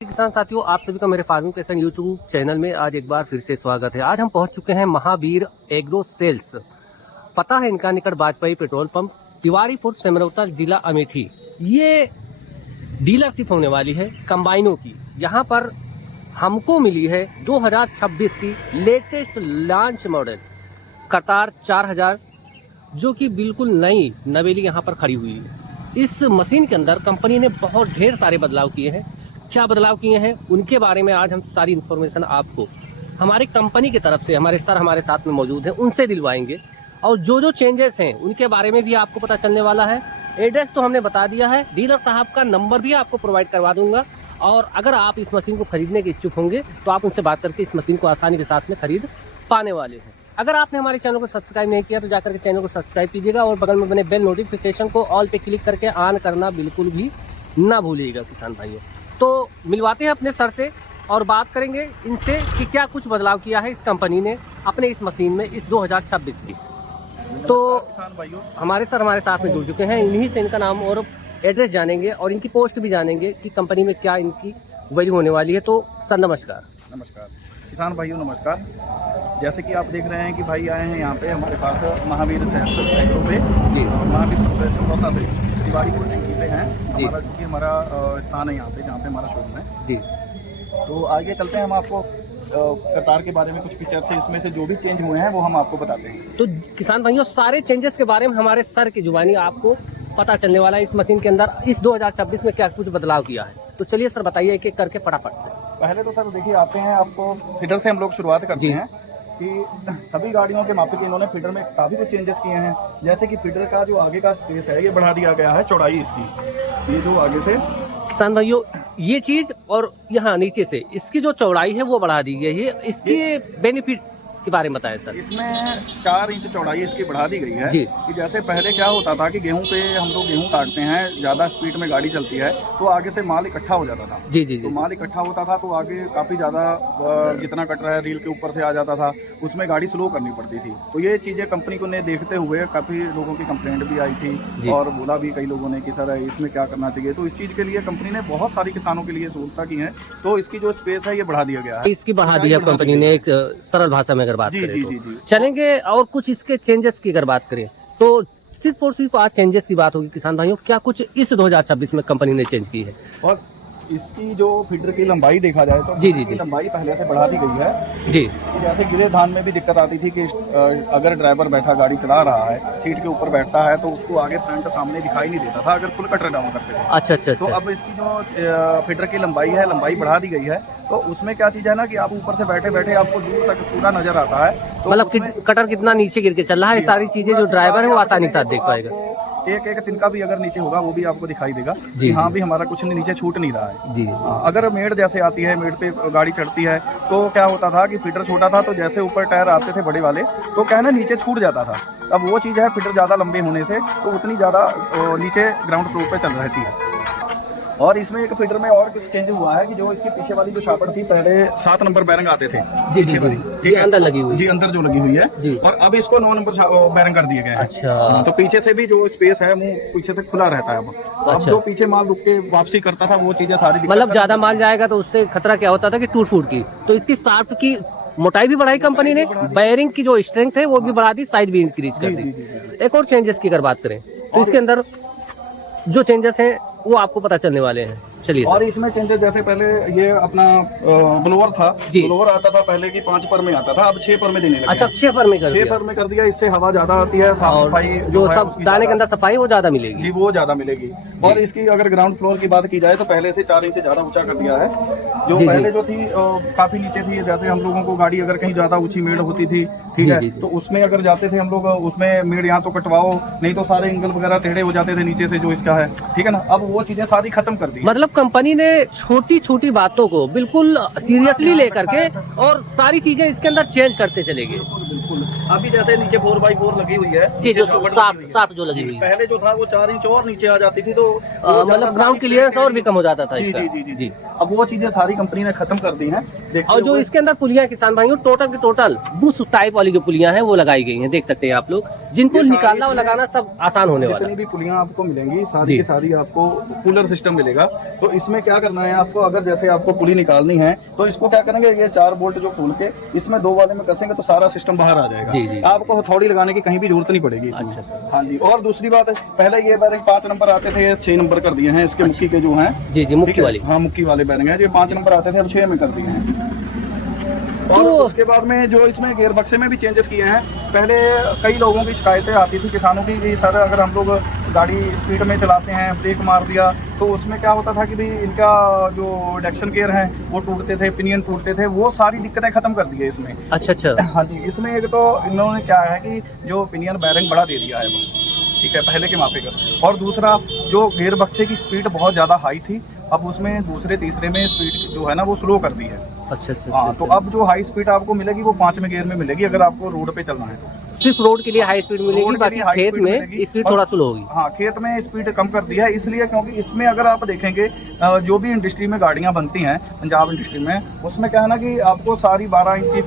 किसान साथियों, आप सभी का मेरे फार्मिंग पैशन यूट्यूब चैनल में आज एक बार फिर से स्वागत है। आज हम पहुंच चुके हैं महावीर एग्रो सेल्स। पता है इनका निकट वाजपेयी पेट्रोल पंप, तिवारीपुर, सेमरौता, जिला अमेठी। ये डीलरशिप होने वाली है कंबाइनों की। यहाँ पर हमको मिली है 2026 की लेटेस्ट लॉन्च मॉडल कतार 4000, जो कि बिल्कुल नई नवेली यहाँ पर खड़ी हुई है। इस मशीन के अंदर कंपनी ने बहुत ढेर सारे बदलाव किए हैं। क्या बदलाव किए हैं उनके बारे में आज हम सारी इन्फॉर्मेशन आपको हमारी कंपनी की तरफ से, हमारे सर हमारे साथ में मौजूद हैं, उनसे दिलवाएंगे। और जो चेंजेस हैं उनके बारे में भी आपको पता चलने वाला है। एड्रेस तो हमने बता दिया है, डीलर साहब का नंबर भी आपको प्रोवाइड करवा दूंगा। और अगर आप इस मशीन को खरीदने के इच्छुक होंगे तो आप उनसे बात करके इस मशीन को आसानी के साथ में खरीद पाने वाले हैं। अगर आपने हमारे चैनल को सब्सक्राइब नहीं किया तो जाकर के चैनल को सब्सक्राइब कीजिएगा और बगल में बने बेल नोटिफिकेशन को ऑल पे क्लिक करके ऑन करना बिल्कुल भी ना भूलिएगा किसान भाइयों। तो मिलवाते हैं अपने सर से और बात करेंगे इनसे कि क्या कुछ बदलाव किया है इस कंपनी ने अपने इस मशीन में इस 2026 की। तो हमारे सर हमारे साथ में जुड़ चुके हैं, इन्हीं से इनका नाम और एड्रेस जानेंगे और इनकी पोस्ट भी जानेंगे कि कंपनी में क्या इनकी वैल्यू होने वाली है। तो सर नमस्कार। नमस्कार किसान भाइयों, नमस्कार। जैसे कि आप देख रहे हैं कि भाई आए हैं यहाँ पे हमारे पास महावीर सेल्स एग्रो पे जी, महावीर सेमरौता से तिवारीपुर पे हैं हमारा, क्योंकि हमारा स्थान है यहाँ पे जहाँ पे हमारा शोरूम है जी। तो आगे चलते हैं, हम आपको कतार के बारे में कुछ फीचर्स है इसमें से जो भी चेंज हुए हैं वो हम आपको बताते हैं। तो किसान भाइयों, सारे चेंजेस के बारे में हमारे सर की जुबानी आपको पता चलने वाला है। इस मशीन के अंदर इस 2026 में क्या कुछ बदलाव किया है, तो चलिए सर बताइए एक एक करके फटाफट से। पहले तो सर देखिए, आते हैं आपको फीडर से हम लोग शुरुआत करते हैं कि सभी गाड़ियों के मापे के इन्होंने फीडर में काफ़ी कुछ चेंजेस किए हैं। जैसे कि फीडर का जो आगे का स्पेस है ये बढ़ा दिया गया है, चौड़ाई इसकी, ये जो आगे से किसान भाइयों ये चीज़, और यहाँ नीचे से इसकी जो चौड़ाई है वो बढ़ा दी गई है। इसके बेनिफिट के बारे में बताएं सर। इसमें 4 इंच चौड़ाई इसकी बढ़ा दी गई है जी। कि जैसे पहले क्या होता था कि गेहूं पे हम लोग गेहूं काटते हैं, ज़्यादा स्पीड में गाड़ी चलती है तो आगे से माल इकट्ठा हो जाता था जी जी। तो माल इकट्ठा होता था तो आगे काफ़ी ज़्यादा जितना कट रहा है रील के ऊपर से आ जाता था, उसमें गाड़ी स्लो करनी पड़ती थी। तो ये चीज़ें कंपनी को ने देखते हुए काफ़ी लोगों की कंप्लेंट भी आई थी और बोला भी कई लोगों ने कि सर इसमें क्या करना चाहिए। तो इस चीज़ के लिए कंपनी ने बहुत सारी किसानों के लिए सहूलता की है। तो इसकी जो स्पेस है ये बढ़ा दिया गया है, इसकी बढ़ा दी है कंपनी ने, एक सरल भाषा में अगर बात करें तो। चलेंगे और कुछ इसके चेंजेस की अगर बात करें तो सिर्फ और सिर्फ आज चेंजेस की बात होगी किसान भाइयों। क्या कुछ इस 2026 में कंपनी ने चेंज की है? और इसकी जो फीडर की लंबाई देखा जाए तो जी लंबाई पहले से बढ़ा दी गई है जी। जैसे गिरे धान में भी दिक्कत आती थी कि अगर ड्राइवर बैठा गाड़ी चला रहा है, सीट के ऊपर बैठता है तो उसको आगे फ्रंट सामने दिखाई नहीं देता था अगर फुल कटर डाउन करते थे। अच्छा। तो अब इसकी जो फीडर की लंबाई है, लंबाई बढ़ा दी गई है। तो उसमें क्या चीज़ है ना कि आप ऊपर से बैठे बैठे आपको दूर तक पूरा नजर आता है। तो मतलब कटर कितना नीचे गिर के चल रहा है, सारी चीजें जो ड्राइवर है वो आसानी के साथ देख पाएगा। एक एक तिनका भी अगर नीचे होगा वो भी आपको दिखाई देगा जी। हाँ भी हमारा कुछ नीचे छूट नहीं रहा है जी। अगर मेड़ जैसे आती है, मेड़ पे गाड़ी चढ़ती है तो क्या होता था कि फीडर छोटा था तो जैसे ऊपर टायर आते थे बड़े वाले तो क्या है ना नीचे छूट जाता था। अब वो चीज़ है, फीडर ज़्यादा लंबे होने से तो उतनी ज़्यादा नीचे ग्राउंड फ्लोर पे चल रहती है। और इसमें एक फीडर में और कुछ चेंज हुआ है कि जो इसकी पीछे वाली जो शापर थी, पहले 7 नंबर बैरंग आते थे जी जी जी, अंदर लगी हुई जी, अंदर जो लगी हुई है जी। और अब इसको 9 नंबर बैरंग कर दिए गए हैं। अच्छा। तो पीछे से भी जो स्पेस है मुंह पीछे से खुला रहता है। अब जो पीछे माल रुक के वापसी करता था वो चीजें सारी, मतलब ज्यादा माल जाएगा तो उससे खतरा क्या होता था कि टूट फूट की। तो इसकी शाफ्ट की मोटाई भी बढ़ाई कंपनी ने, बेयरिंग की जो स्ट्रेंथ है वो भी बढ़ा दी, साइज भी इंक्रीज कर दी। एक और चेंजेस की अगर बात करें तो इसके अंदर जो चेंजेस हैं वो आपको पता चलने वाले हैं। चलिए। और इसमें चेंजेस जैसे पहले ये अपना ब्लोअर था, ब्लोअर आता था पहले की 5 पर में आता था, अब 6 पर में देने लगे। अच्छा, 6 पर में कर दिया। इससे हवा ज्यादा आती है, साफ सफाई जो सब दाने के अंदर सफाई वो ज्यादा मिलेगी जी, वो ज्यादा मिलेगी। और इसकी अगर ग्राउंड फ्लोर की बात की जाए तो पहले से 4 इंच ज्यादा ऊंचा कर दिया है। जो पहले जो थी काफी नीचे थी, जैसे हम लोगों को गाड़ी अगर कहीं ज्यादा ऊंची मेड़ होती थी, ठीक है, तो उसमें अगर जाते थे हम लोग, उसमें मेड़ यहाँ तो कटवाओ नहीं तो सारे एंगल वगैरह टेढ़े हो जाते थे नीचे से जो इसका है, ठीक है ना। अब वो चीजें सारी खत्म कर दी। मतलब कंपनी ने छोटी छोटी बातों को बिल्कुल सीरियसली लेकर के और सारी चीजें इसके अंदर चेंज करते चले गए। बिल्कुल। अभी जैसे नीचे 4x4 लगी हुई है जी, जो साफ जो लगी हुई है, पहले जो था वो 4 इंच और नीचे आ जाती थी तो मतलब ग्राउंड क्लियरेंस और भी कम हो जाता था। जी। अब वो चीजें सारी कंपनी ने खत्म कर दी हैं। और जो इसके अंदर पुलियां किसान भाइयों टोटल की टोटल बुश टाइप वाली वाली जो पुलियां हैं वो लगाई गई हैं, देख सकते हैं आप लोग, जिनको निकालना और लगाना सब आसान होने वाला है। जितनी भी पुलियां आपको मिलेंगी सारी की सारी आपको कूलर सिस्टम मिलेगा। तो इसमें क्या करना है आपको, अगर जैसे आपको पुली निकालनी है तो इसको क्या करेंगे, ये 4 बोल्ट जो खोल के इसमें 2 वाले में कसेंगे तो सारा सिस्टम बाहर आ जाएगा। आपको हथौड़ी लगाने की कहीं भी जरूरत नहीं पड़ेगी। अच्छा, हाँ जी। और दूसरी बात है, पहले ये बैरिंग 5 नंबर आते थे, ये 6 नंबर कर दिए हैं इसके मुक्की के जो हैं। जी मुक्की वाली, हाँ मुक्की वाले बैरिंग है, जो 5 नंबर आते थे अब 6 में कर दिए हैं। और तो उसके बाद में जो इसमें गियर बक्से में भी चेंजेस किए हैं। पहले कई लोगों की शिकायतें आती थी किसानों की कि सर अगर हम लोग गाड़ी स्पीड में चलाते हैं, ब्रेक मार दिया तो उसमें क्या होता था कि भाई इनका जो इंडक्शन गियर है वो टूटते थे, पिनियन टूटते थे, वो सारी दिक्कतें खत्म कर दी है इसमें। अच्छा। हाँ जी, इसमें एक तो इन्होंने क्या है कि जो पिनियन बैरिंग बड़ा दे दिया है वो, ठीक है, पहले के मापे का। और दूसरा जो गियर बक्से की स्पीड बहुत ज़्यादा हाई थी, अब उसमें दूसरे तीसरे में स्पीड जो है ना वो स्लो कर दी है। अच्छा। हाँ, तो अब जो हाई स्पीड आपको मिलेगी वो 5वें गियर में मिलेगी अगर आपको रोड पे चलना है तो। सिर्फ रोड के लिए हाई स्पीड मिलेगी, बाकी खेत में स्पीड थोड़ा स्लो होगी। हाँ, खेत में स्पीड कम कर दी है इसलिए क्योंकि इसमें अगर आप देखेंगे जो भी इंडस्ट्री में गाड़ियां बनती हैं पंजाब इंडस्ट्री में, उसमें क्या है ना कि आपको सारी 12 इंची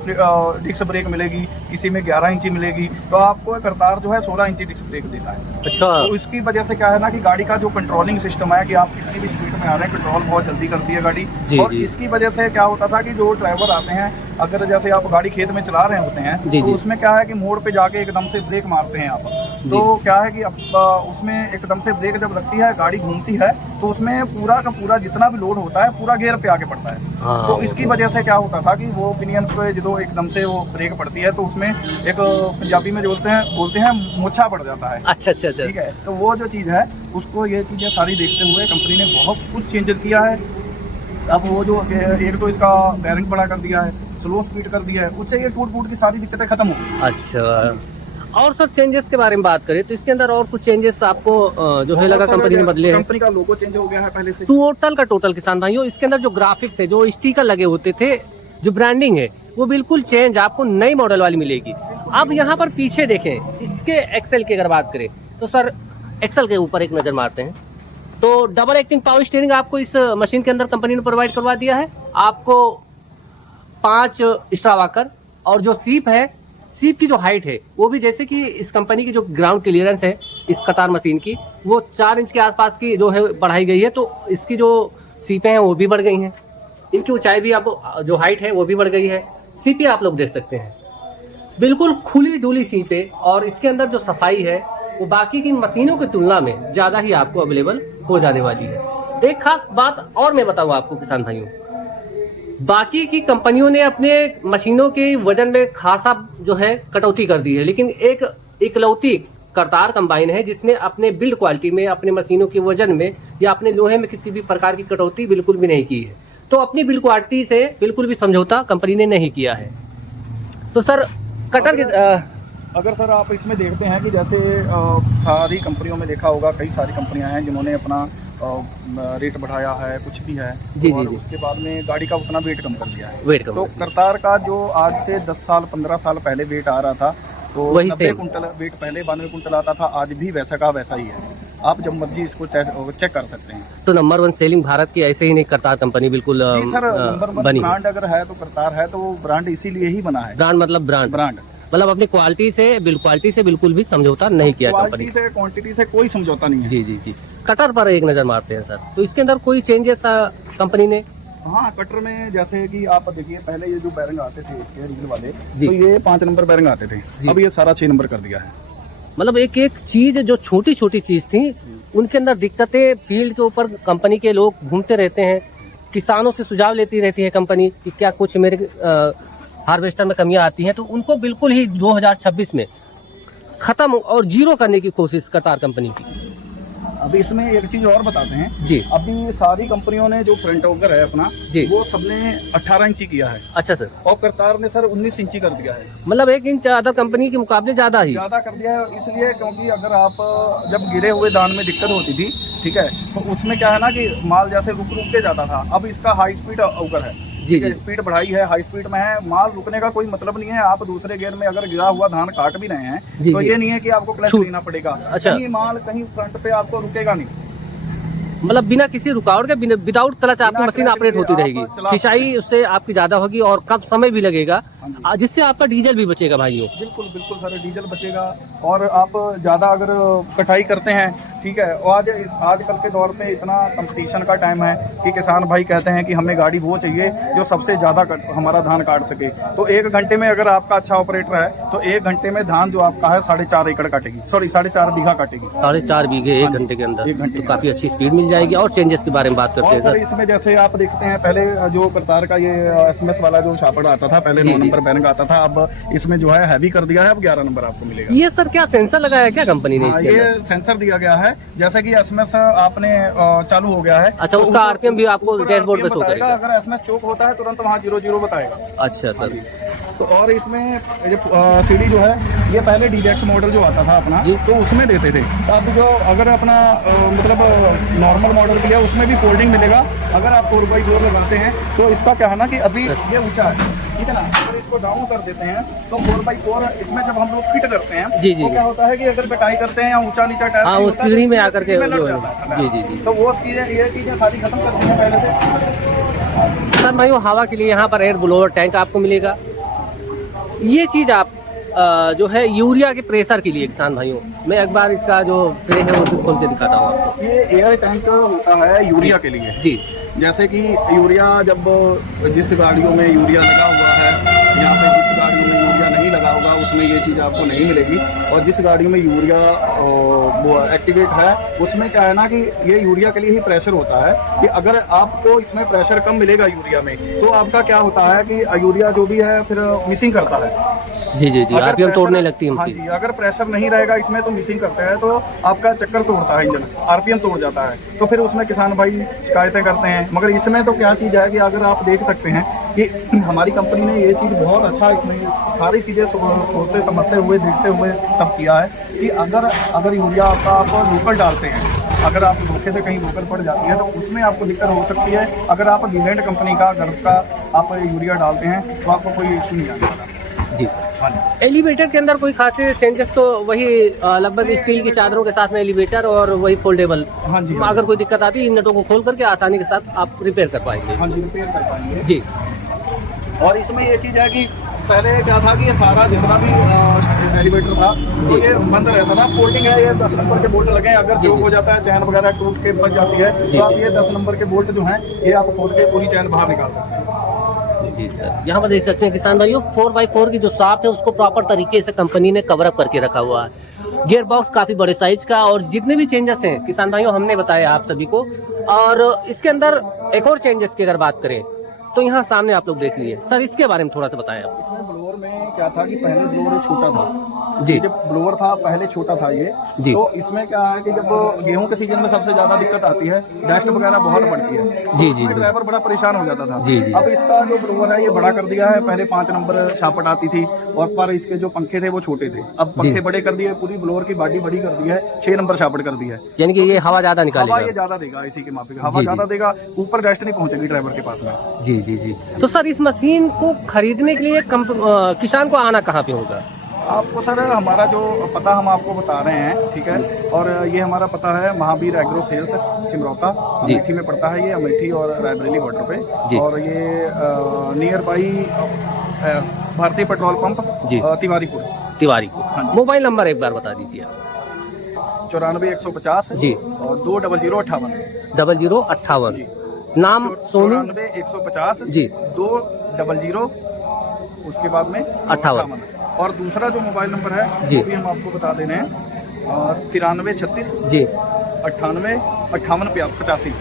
डिस्क ब्रेक मिलेगी, किसी में 11 इंची मिलेगी, तो आपको करतार जो है 16 इंची डिस्क ब्रेक देता है। अच्छा। तो इसकी वजह से क्या है ना कि गाड़ी का जो कंट्रोलिंग सिस्टम है कि आप कितनी भी स्पीड में आ रहे हैं, कंट्रोल बहुत जल्दी करती है गाड़ी। और इसकी वजह से क्या होता था कि जो ड्राइवर आते हैं, अगर जैसे आप गाड़ी खेत में चला रहे होते हैं तो उसमें क्या है कि मोड़ पे जाके एकदम से ब्रेक मारते हैं आप, तो क्या है कि उसमें एकदम से ब्रेक जब लगती है, गाड़ी घूमती है, तो उसमें पूरा का पूरा जितना भी लोड होता है पूरा गियर पे आके पड़ता है। तो इसकी वजह से क्या होता था कि वो पिनियन पे जो एकदम से वो ब्रेक पड़ती है तो उसमें एक पंजाबी में बोलते हैं मोछा पड़ जाता है। अच्छा। ठीक है, तो वो जो चीज़ है उसको ये चीज़ें सारी देखते हुए कंपनी ने बहुत कुछ चेंजेस किया है। अब वो जो एक तो इसका बैरिंग बड़ा कर दिया है, स्लो स्पीड कर दिया है, उससे ये टूट की सारी दिक्कतें खत्म हो गई। अच्छा। और सर चेंजेस के बारे में बात करें तो इसके अंदर और कुछ चेंजेस आपको जो है लगा कंपनी ने बदले हैं? कंपनी का लोगो चेंज हो गया है पहले से। टोटल किसान भाइयों, इसके अंदर जो ग्राफिक्स है, जो स्टिकर लगे होते थे, जो ब्रांडिंग है वो बिल्कुल चेंज आपको नई मॉडल वाली मिलेगी। अब यहाँ पर पीछे देखें, इसके एक्सेल की अगर बात करें तो सर एक्सेल के ऊपर एक नजर मारते हैं तो डबल एक्टिंग पावर स्टीयरिंग आपको इस मशीन के अंदर कंपनी ने प्रोवाइड करवा दिया है। आपको 5 स्ट्रा वॉकर और जो सीप है, सीप की जो हाइट है वो भी जैसे कि इस कंपनी की जो ग्राउंड क्लियरेंस है इस कतार मशीन की वो 4 इंच के आसपास की जो है बढ़ाई गई है, तो इसकी जो सीपें हैं वो भी बढ़ गई हैं, इनकी ऊंचाई भी आप जो हाइट है वो भी बढ़ गई है। सीपें आप लोग देख सकते हैं बिल्कुल खुली डुली सीपें, और इसके अंदर जो सफाई है वो बाकी की मशीनों की तुलना में ज़्यादा ही आपको अवेलेबल हो जाने वाली है। एक खास बात और मैं बताऊँ आपको किसान भाइयों, बाकी की कंपनियों ने अपने मशीनों के वजन में खासा जो है कटौती कर दी है, लेकिन एक इकलौती करतार कंबाइन है जिसने अपने बिल्ड क्वालिटी में, अपने मशीनों के वजन में या अपने लोहे में किसी भी प्रकार की कटौती बिल्कुल भी नहीं की है। तो अपनी बिल्ड क्वालिटी से बिल्कुल भी समझौता कंपनी ने नहीं किया है। तो सर कटर के अगर सर आप इसमें देखते हैं कि जैसे सारी कंपनियों में देखा होगा, कई सारी कंपनियां हैं जिन्होंने अपना रेट बढ़ाया है, कुछ भी है जी। उसके बाद में गाड़ी का उतना वेट कम कर दिया है। वेट कम। तो करतार का जो आज से 10 साल 15 साल पहले वेट आ रहा था तो 90 कुंटल वेट पहले 92 कुंटल आता था, आज भी वैसा का वैसा ही है। आप जब मर्जी इसको चेक कर सकते हैं। तो नंबर 1 सेलिंग भारत की ऐसे ही नहीं करतार कंपनी बिल्कुल सर नंबर 1 ब्रांड अगर है तो करतार है, तो वो ब्रांड इसीलिए ही बना है। ब्रांड मतलब ब्रांड मतलब अपनी क्वालिटी से बिल्कुल भी समझौता नहीं किया कंपनी से, क्वांटिटी से कोई समझौता नहीं है। जी। कटर पर एक नजर मारते हैं सर, तो इसके अंदर कोई चेंजेस कंपनी ने? हाँ, कटर में जैसे कि आप देखिए पहले ये जो बैरिंग आते थे इसके रील वाले, तो ये 5 नंबर बैरिंग आते थे, अब ये सारा 6 नंबर कर दिया है। मतलब एक चीज जो छोटी चीज थी उनके अंदर दिक्कतें फील्ड के ऊपर कंपनी के लोग घूमते रहते हैं, किसानों से सुझाव लेती रहती है कंपनी कि क्या कुछ मेरे हार्वेस्टर में कमियां आती हैं, तो उनको बिल्कुल ही 2026 में खत्म और जीरो करने की कोशिश करतार कंपनी की। अभी इसमें एक चीज और बताते हैं जी। अभी सारी कंपनियों ने जो फ्रंट ऑगर है अपना जी, वो सबने 18 इंची किया है। अच्छा सर। और करतार ने सर 19 इंची कर दिया है। मतलब 1 इंच अदर कंपनी के मुकाबले ज्यादा कर दिया है। इसलिए क्योंकि अगर आप जब गिरे हुए दान में दिक्कत होती थी, ठीक है, तो उसमें क्या है ना कि माल जैसे रुक के जाता था, अब इसका हाई स्पीड ऑगर है जी। स्पीड बढ़ाई है, हाई स्पीड में है, माल रुकने का कोई मतलब नहीं है। आप दूसरे गियर में अगर गिरा हुआ धान काट भी रहे हैं तो ये नहीं है कि आपको क्लच लेना पड़ेगा। अच्छा। माल कहीं फ्रंट पे आपको रुकेगा नहीं। मतलब बिना किसी रुकावट के विदाउट क्लच आपकी मशीन ऑपरेट होती रहेगी, खिंचाई उससे आपकी ज्यादा होगी और कम समय भी लगेगा, जिससे आपका डीजल भी बचेगा भाइयों। बिल्कुल बिल्कुल सर, डीजल बचेगा और आप ज़्यादा अगर कटाई करते हैं, ठीक है, और आजकल के दौर में इतना कंपटीशन का टाइम है कि किसान भाई कहते हैं कि हमें गाड़ी वो चाहिए जो सबसे ज़्यादा हमारा धान काट सके। तो 1 घंटे में अगर आपका अच्छा ऑपरेटर है तो 1 घंटे में धान जो आपका है 4.5 एकड़ काटेगी, सॉरी 4.5 बीघा काटेगी। 4.5 बीघे 1 घंटे के अंदर, तो काफी अच्छी स्पीड मिल जाएगी। और चेंजेस के बारे में बात करते हैं सर, इसमें जैसे आप देखते हैं पहले जो करतार का ये SMS वाला जो छापड़ आता था, पहले 9 नंबर बैनर आता था, अब इसमें जो है हैवी कर दिया है, अब 11 नंबर आपको मिलेगा। ये सर क्या सेंसर लगाया है क्या कंपनी ने? ये सेंसर दिया गया है, जैसे कि SMS आपने चालू हो गया है। अच्छा, तो उसका RPM भी आपको डैशबोर्ड पे शो करेगा। अगर SMS चोक होता है तुरंत वहाँ 00 बताएगा। अच्छा सर। तो और इसमें CD जो है ये पहले DDX मॉडल जो आता था अपना, तो उसमें देते थे। अब जो अगर अपना मतलब नॉर्मल मॉडल के लिए उसमें भी फोल्डिंग मिलेगा। अगर आप 4x4 लगाते हैं तो इसका क्या है ना कि अभी ये ऊंचा है, ठीक है ना, अगर इसको डाउन कर देते हैं तो 4x4 इसमें जब हम लोग फिट करते हैं तो क्या होता है कि अगर कटाई करते हैं या ऊंचा नीचा टायर, वो सीढ़ी में आकर के जी, तो वो चीजें सारी खत्म करती हैं पहले से। सर भाई हवा के लिए यहाँ पर एयर ब्लोअर टैंक आपको मिलेगा। ये चीज़ आप जो है यूरिया के प्रेशर के लिए किसान भाइयों, मैं एक बार इसका जो ट्रे है वो खोल के दिखाता हूँ आपको। ये एयर टैंक होता है यूरिया के लिए जी। जैसे कि यूरिया जब जिस गाड़ियों में यूरिया लगा हुआ है, यहाँ पे जिस गाड़ियों में यूरिया नहीं लगा होगा उसमें ये चीज़ आपको नहीं मिलेगी। और जिस गाड़ी में यूरिया वो एक्टिवेट है उसमें क्या है ना कि ये यूरिया के लिए ही प्रेशर होता है कि अगर आपको इसमें प्रेशर कम मिलेगा यूरिया में तो आपका क्या होता है कि यूरिया जो भी है फिर मिसिंग करता है। जी, RPM तोड़ने लगती है। हाँ जी, अगर प्रेशर नहीं रहेगा इसमें तो मिसिंग करते हैं, तो आपका चक्कर तोड़ता है इंजन, RPM तोड़ जाता है, तो फिर उसमें किसान भाई शिकायतें करते हैं। मगर इसमें तो क्या चीज़ है कि अगर आप देख सकते हैं कि हमारी कंपनी ने ये चीज़ बहुत अच्छा इसमें सारी चीज़ें सोचते समझते हुए देखते हुए सब किया है कि अगर यूरिया आपका आप लोकल डालते हैं, अगर आप धोखे से कहीं लोकल पड़ जाती है तो उसमें आपको दिक्कत हो सकती है। अगर आप लीलैंड कंपनी का गर्व का आप यूरिया डालते हैं तो आपको कोई इशू नहीं आने वाला जी। एलिवेटर के अंदर कोई खास चेंजेस तो वही लगभग स्टील की चादरों के साथ में एलिवेटर और वही फोल्डेबल। हाँ जी, अगर कोई दिक्कत आती है इन नटों को खोल करके आसानी के साथ आप रिपेयर कर पाएंगे। हाँ जी, रिपेयर कर पाएंगे जी। और इसमें ये चीज़ है कि पहले क्या था कि ये सारा जितना भी एलिवेटर था तो ये बंद रहता था। फोल्डिंग है, ये 10 नंबर के बोल्ट लगे हैं, अगर जो हो जाता है चैन वगैरह टूट के बच जाती है तो आप ये 10 नंबर के बोल्ट जो हैं ये आप खोल के पूरी चैन बाहर निकाल सकते हैं। जी सर, यहाँ पर देख सकते हैं किसान भाइयों 4x4 की जो शाफ्ट है उसको प्रॉपर तरीके से कंपनी ने कवर अप करके रखा हुआ है। गियर बॉक्स काफ़ी बड़े साइज का और जितने भी चेंजेस हैं किसान भाइयों हमने बताया आप सभी को। और इसके अंदर एक और चेंजेस की अगर बात करें तो यहाँ सामने आप लोग देख लीजिए सर, इसके बारे में थोड़ा सा बताएं आप। इसमें ब्लोअर में क्या था कि पहले ब्लोअर छोटा था जी, जब ब्लोअर था पहले छोटा था ये जी। तो इसमें क्या है कि जब गेहूं के सीजन में सबसे ज्यादा दिक्कत आती है, डस्ट वगैरह बहुत बढ़ती है जी, ड्राइवर बड़ा परेशान हो जाता था जी। अब इसका जो ब्लोअर है ये बड़ा कर दिया है। पहले 5 नंबर शापट आती थी और पर इसके जो पंखे थे वो छोटे थे, अब पंखे बड़े कर दिए, पूरी ब्लोअर की बॉडी बड़ी कर दी है, 6 नंबर शापट कर दी है। यानी कि ये हवा ज्यादा निकालेगा, हवा ये ज्यादा देगा, इसी के मापे हवा ज्यादा देगा, ऊपर डस्ट नहीं पहुंचेगी ड्राइवर के पास में जी। तो सर इस मशीन को खरीदने के लिए किसान को आना कहाँ पे होगा? आपको सर हमारा जो पता हम आपको बता रहे हैं, ठीक है, और ये हमारा पता है महावीर एग्रो सेल्स सिमरौता, अमेठी में पड़ता है ये, अमेठी और रायबरेली बॉर्डर पे। और ये नियर बाई भारतीय पेट्रोल पंप तिवारीपुर। हाँ, मोबाइल नंबर एक बार बता दीजिए। 94 150 जी और 20058 0058। नाम सोनू। 150 जी 200 उसके बाद में 58। और दूसरा जो मोबाइल नंबर है वो भी हम आपको बता दे रहे हैं, 93 36 जी 98 58 85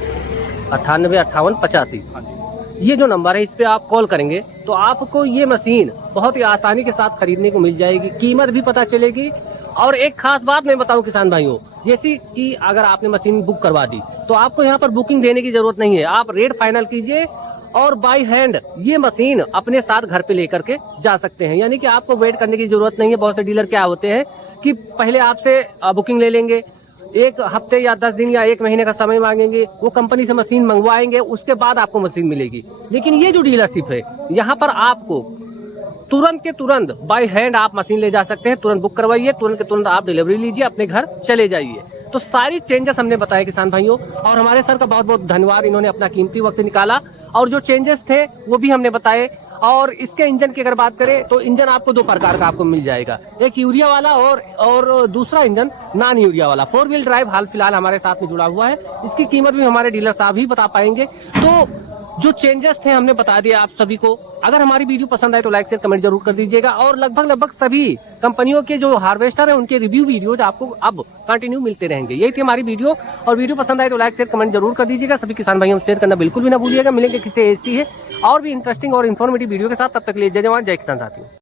98 58 85। हाँ जी, ये जो नंबर है इस पे आप कॉल करेंगे तो आपको ये मशीन बहुत ही आसानी के साथ खरीदने को मिल जाएगी, कीमत भी पता चलेगी। और एक खास बात मैं बताऊं किसान भाइयों, जैसी कि अगर आपने मशीन बुक करवा दी तो आपको यहाँ पर बुकिंग देने की जरूरत नहीं है, आप रेट फाइनल कीजिए और बाय हैंड ये मशीन अपने साथ घर पे लेकर के जा सकते हैं। यानी कि आपको वेट करने की जरूरत नहीं है। बहुत से डीलर क्या होते हैं कि पहले आपसे बुकिंग ले लेंगे, 1 हफ्ते या 10 दिन या 1 महीने का समय मांगेंगे, वो कंपनी से मशीन मंगवाएंगे, उसके बाद आपको मशीन मिलेगी। लेकिन ये जो डीलरशिप है यहाँ पर आपको तुरंत के तुरंत बाय हैंड आप मशीन ले जा सकते हैं। तुरंत बुक करवाइए, तुरंत के तुरंत आप डिलीवरी लीजिए, अपने घर चले जाइए। तो सारी चेंजेस हमने बताए किसान भाइयों, और हमारे सर का बहुत बहुत धन्यवाद, इन्होंने अपना कीमती वक्त निकाला और जो चेंजेस थे वो भी हमने बताए। और इसके इंजन की अगर बात करें तो इंजन आपको दो प्रकार का आपको मिल जाएगा, एक यूरिया वाला और दूसरा इंजन नॉन यूरिया वाला। 4 व्हील ड्राइव हाल फिलहाल हमारे साथ में जुड़ा हुआ है, इसकी कीमत भी हमारे डीलर साहब ही बता पाएंगे। तो जो चेंजेस थे हमने बता दिया आप सभी को। अगर हमारी वीडियो पसंद आए तो लाइक शेयर कमेंट जरूर कर दीजिएगा, और लगभग सभी कंपनियों के जो हार्वेस्टर है उनके रिव्यू वीडियोज आपको अब कंटिन्यू मिलते रहेंगे। यही थी हमारी वीडियो, और वीडियो पसंद आए तो लाइक शेयर कमेंट जरूर कर दीजिएगा। सभी किसान भाइयों शेयर करना बिल्कुल भी ना भूलिएगा। मिलेंगे किसी ऐसी है और भी इंटरेस्टिंग और इन्फॉर्मेटिव वीडियो के साथ, तब तक के लिए जय जवान जय किसान साथियों।